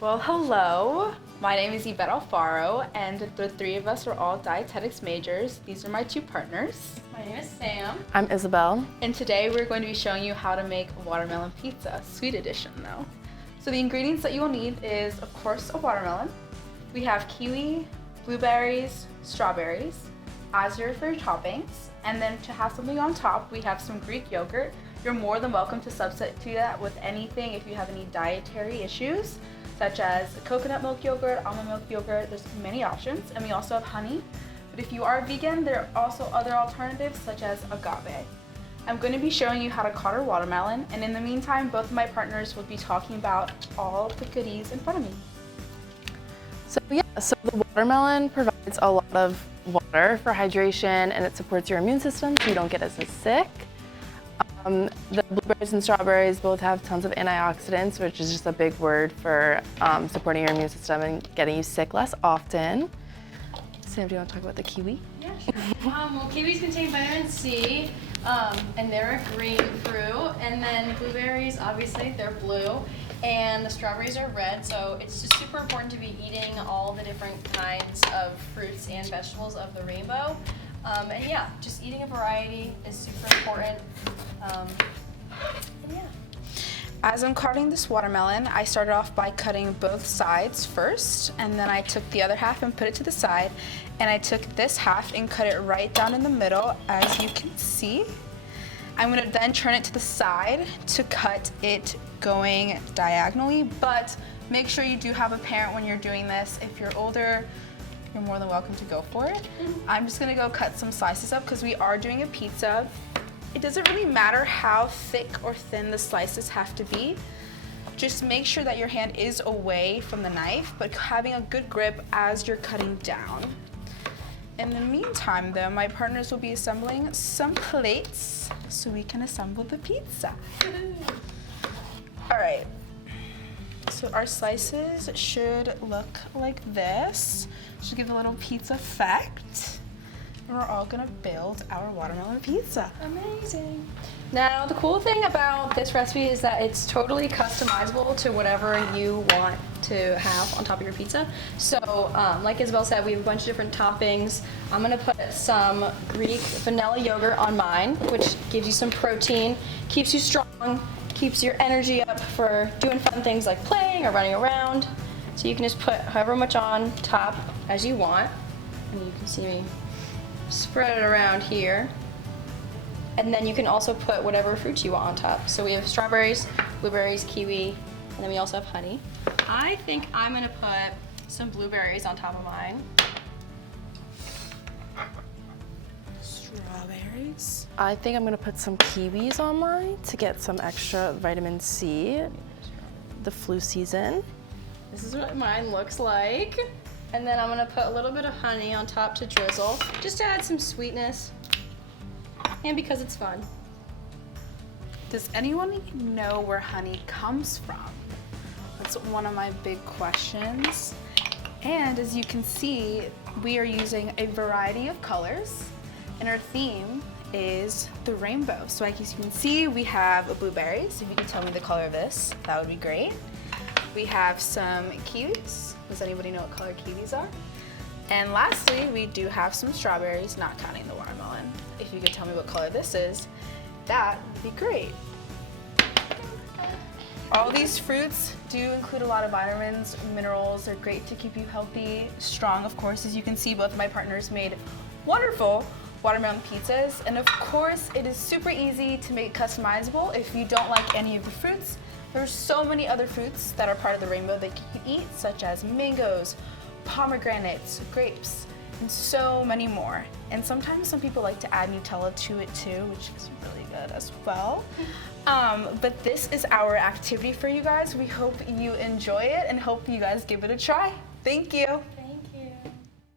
Well, hello. My name is Yvette Alfaro, and the three of us are all dietetics majors. These are my two partners. My name is Sam. I'm Isabel. And today we're going to be showing you how to make watermelon pizza, sweet edition though. So the ingredients that you will need is, of course, a watermelon. We have kiwi, blueberries, strawberries, azure for your toppings, and then to have something on top, we have some Greek yogurt. You're more than welcome to substitute that with anything if you have any dietary issues, such as coconut milk yogurt, almond milk yogurt. There's many options, and we also have honey. But if you are vegan, there are also other alternatives such as agave. I'm going to be showing you how to cut our watermelon, and in the meantime, both of my partners will be talking about all of the goodies in front of me. So the watermelon provides a lot of water for hydration, and it supports your immune system so you don't get as sick. The blueberries and strawberries both have tons of antioxidants, which is just a big word for supporting your immune system and getting you sick less often. Sam, do you want to talk about the kiwi? Yeah, sure. Well, kiwis contain vitamin C, and they're a green fruit. And then blueberries, obviously, they're blue. And the strawberries are red, so it's just super important to be eating all the different kinds of fruits and vegetables of the rainbow. And yeah, just eating a variety is super important. And yeah. As I'm cutting this watermelon, I started off by cutting both sides first, and then I took the other half and put it to the side, and I took this half and cut it right down in the middle, as you can see. I'm gonna then turn it to the side to cut it going diagonally, but make sure you do have a parent when you're doing this. If you're older, you're more than welcome to go for it. I'm just gonna go cut some slices up because we are doing a pizza. It doesn't really matter how thick or thin the slices have to be. Just make sure that your hand is away from the knife, but having a good grip as you're cutting down. In the meantime though, my partners will be assembling some plates so we can assemble the pizza. All right, so our slices should look like this. Should give a little pizza effect. And we're all gonna build our watermelon pizza. Amazing. Now, the cool thing about this recipe is that it's totally customizable to whatever you want to have on top of your pizza. So, like Isabel said, we have a bunch of different toppings. I'm gonna put some Greek vanilla yogurt on mine, which gives you some protein, keeps you strong, keeps your energy up for doing fun things like playing or running around. So you can just put however much on top as you want. And you can see me spread it around here. And then you can also put whatever fruits you want on top. So we have strawberries, blueberries, kiwi, and then we also have honey. I think I'm gonna put some blueberries on top of mine. Strawberries. I think I'm gonna put some kiwis on mine to get some extra vitamin C, the flu season. This is what mine looks like. And then I'm gonna put a little bit of honey on top to drizzle, just to add some sweetness, and because it's fun. Does anyone know where honey comes from? That's one of my big questions. And as you can see, we are using a variety of colors, and our theme is the rainbow. So as you can see, we have blueberries. If you can tell me the color of this, that would be great. We have some kiwis. Does anybody know what color kiwis are? And lastly, we do have some strawberries, not counting the watermelon. If you could tell me what color this is, that would be great. All these fruits do include a lot of vitamins, minerals. They're great to keep you healthy, strong, of course. As you can see, both of my partners made wonderful watermelon pizzas. And of course, it is super easy to make customizable if you don't like any of the fruits. There's so many other fruits that are part of the rainbow that you can eat, such as mangoes, pomegranates, grapes, and so many more. And sometimes some people like to add Nutella to it too, which is really good as well. But this is our activity for you guys. We hope you enjoy it and hope you guys give it a try. Thank you.